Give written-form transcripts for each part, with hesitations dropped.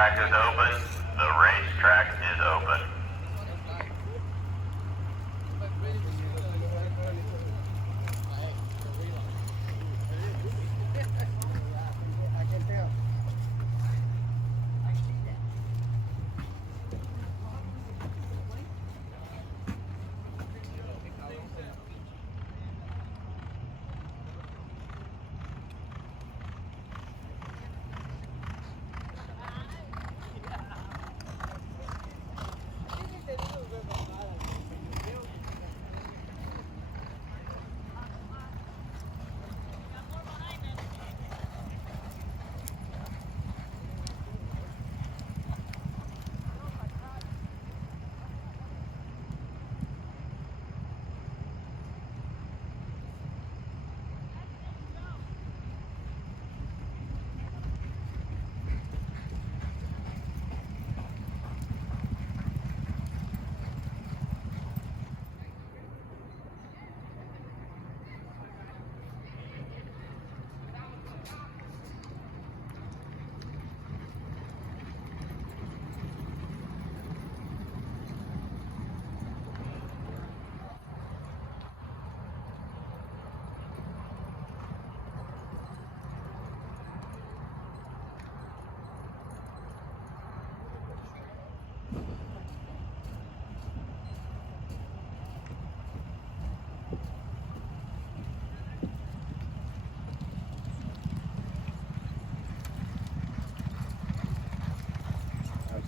track is open. The racetrack is open.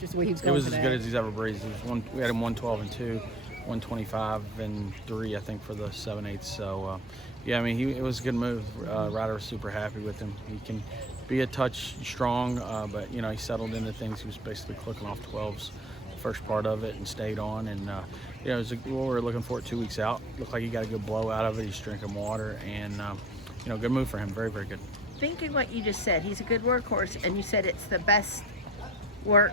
Just the way he was It going was as today. good as he's ever breezed. We had him 112 and 2, 125 and 3, I think, for the 7/8. So, yeah, I mean, it was a good move. Ryder was super happy with him. He can be a touch strong, but, you know, he settled into things. He was basically clicking off 12s the first part of it and stayed on. And, you know, it was what we were looking for 2 weeks out. Looked like he got a good blow out of it. He's drinking water. And, you know, good move for him. Very, very good. Thinking what you just said, he's a good workhorse, and you said it's the best work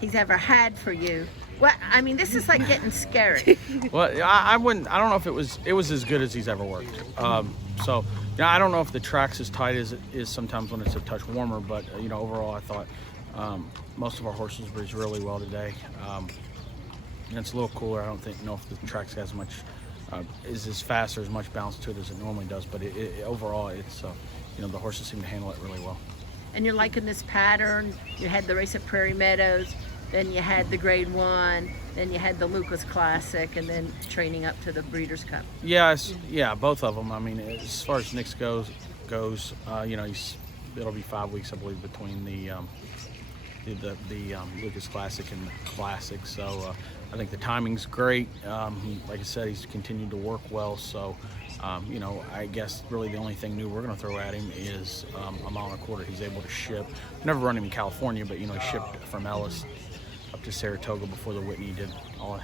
he's ever had for you. What I mean, this is like getting scary. Well, I wouldn't. I don't know if it was as good as he's ever worked. So, you know, I don't know if the track's as tight as it is sometimes when it's a touch warmer. But you know, overall, I thought most of our horses breezed really well today. And it's a little cooler. I don't know if the track's as much is as fast or as much bounce to it as it normally does. But overall, it's you know, the horses seem to handle it really well. And you're liking this pattern. You had the race at Prairie Meadows, then you had the Grade 1, then you had the Lukas Classic, and then training up to the Breeders' Cup. Yeah, yeah, both of them. I mean, as far as Knicks goes, you know, it'll be 5 weeks, I believe, between the Lukas Classic and the Classic. So I think the timing's great. Like I said, he's continued to work well. So, you know, I guess really the only thing new we're going to throw at him is a mile and a quarter. He's able to ship. Never run him in California, but, you know, he shipped from Ellis up to Saratoga before the Whitney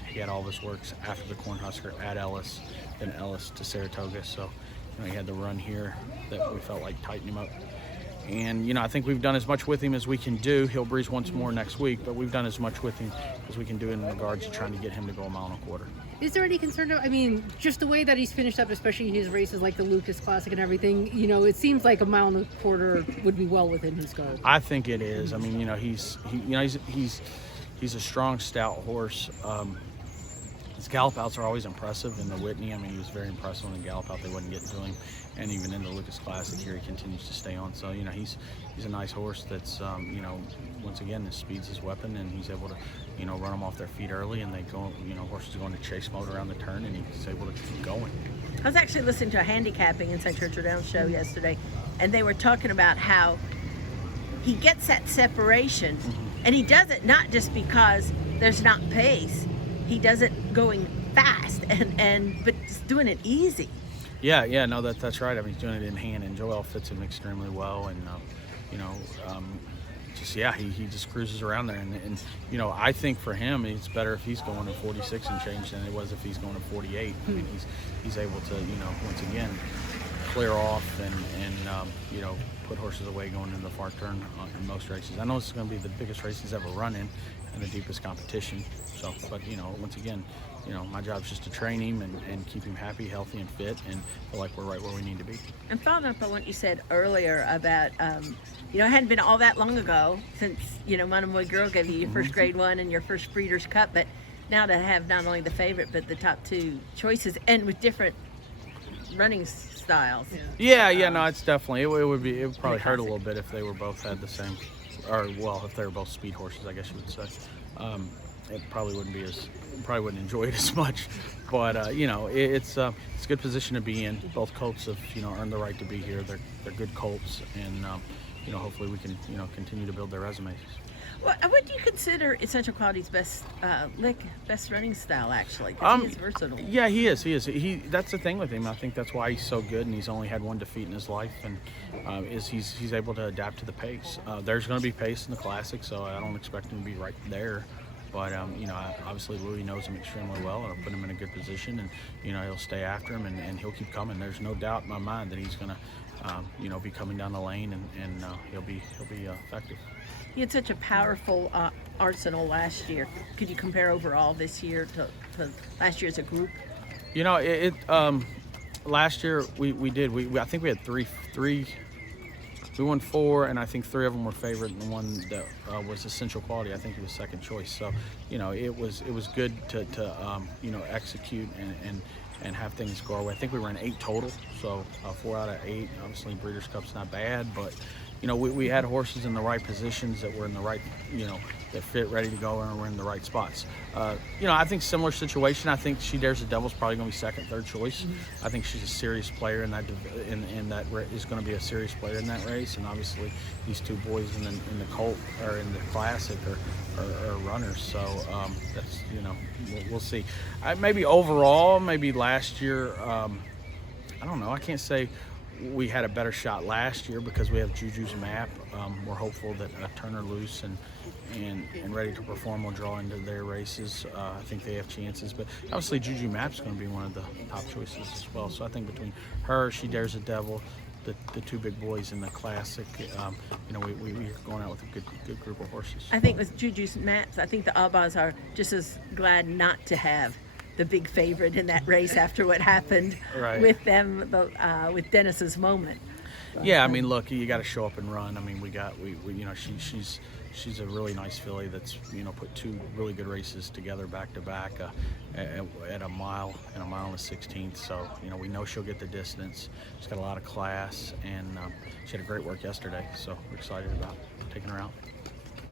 he had all of his works after the Cornhusker at Ellis, then Ellis to Saratoga. So, you know, he had the run here that we felt like tightened him up. And, you know, I think we've done as much with him as we can do. He'll breeze once more next week, but we've done as much with him as we can do in regards to trying to get him to go a mile and a quarter. Is there any concern? I mean, just the way that he's finished up, especially his races like the Lukas Classic and everything, you know, it seems like a mile and a quarter would be well within his scope. I think it is. I mean, you know, he's a strong, stout horse. His gallop outs are always impressive. In the Whitney, I mean, he was very impressive on the gallop out. They wouldn't get to him. And even in the Lukas Classic here, he continues to stay on. So, you know, he's a nice horse that's, you know, once again, his speed's his weapon, and he's able to, you know, run them off their feet early, and they go, you know, horses going to chase mode around the turn, and he's able to keep going. I was actually listening to a handicapping inside Churchill Downs show yesterday, and they were talking about how he gets that separation, and he does it not just because there's not pace. He does it going fast, but just doing it easy. Yeah, no, that's right. I mean, he's doing it in hand, and Joel fits him extremely well, and you know, he just cruises around there, and you know, I think for him, it's better if he's going to 46 and change than it was if he's going to 48. I mean, he's able to, you know, once again, clear off and you know, put horses away going into the far turn in most races. I know this is going to be the biggest race he's ever run in and the deepest competition. So, but once again, my job is just to train him and keep him happy, healthy, and fit, and feel like we're right where we need to be. And following up on what you said earlier about, it hadn't been all that long ago since, Monomoy Girl gave you your first grade one and your first Breeders' Cup, but now to have not only the favorite, but the top two choices, and with different running styles. No, it's definitely, it would probably hurt a little bit if they were both had the same, or well, if they were both speed horses, I guess you would say. It probably wouldn't enjoy it as much, but it's a good position to be in. Both colts have earned the right to be here. They're good colts, and hopefully we can continue to build their resumes. What do you consider Essential Quality's best running style, actually? 'Cause he is versatile. Yeah, he is. That's the thing with him. I think that's why he's so good, and he's only had one defeat in his life, and he's able to adapt to the pace. There's going to be pace in the Classic, so I don't expect him to be right there. But obviously Louis knows him extremely well, and I'll put him in a good position, and he'll stay after him, and he'll keep coming. There's no doubt in my mind that he's going to be coming down the lane, and he'll be effective. He had such a powerful arsenal last year. Could you compare overall this year to last year as a group? Last year we did. I think we had three. We won 4, and I think 3 of them were favorite, and the one that was Essential Quality, I think he was second choice. So, it was good to execute and have things go our way. I think we ran 8 total, so 4 out of 8. Obviously, Breeders' Cup's not bad, but we had horses in the right positions that were in the right, that fit, ready to go, and we're in the right spots. I think similar situation. I think She Dares the Devil's probably going to be second, third choice. I think she's a serious player in that is going to be a serious player in that race. And obviously, these 2 boys in the Colt or in the Classic are runners. So that's we'll see. Maybe overall, maybe last year, I don't know. I can't say we had a better shot last year because we have Juju's map. We're hopeful that Turner Loose and ready to perform will draw into their races. I think they have chances, but obviously Juju Map's going to be one of the top choices as well. So I think between her, She Dares the Devil, the 2 big boys in the Classic, we're going out with a good group of horses. I think with Juju's Maps, I think the Abbas are just as glad not to have the big favorite in that race after what happened with them, with Dennis's moment. Yeah, I mean, look, you got to show up and run. I mean, she's a really nice filly that's put 2 really good races together back to back at a mile and a mile and a 16th. So we know she'll get the distance. She's got a lot of class, and she had a great work yesterday. So we're excited about taking her out.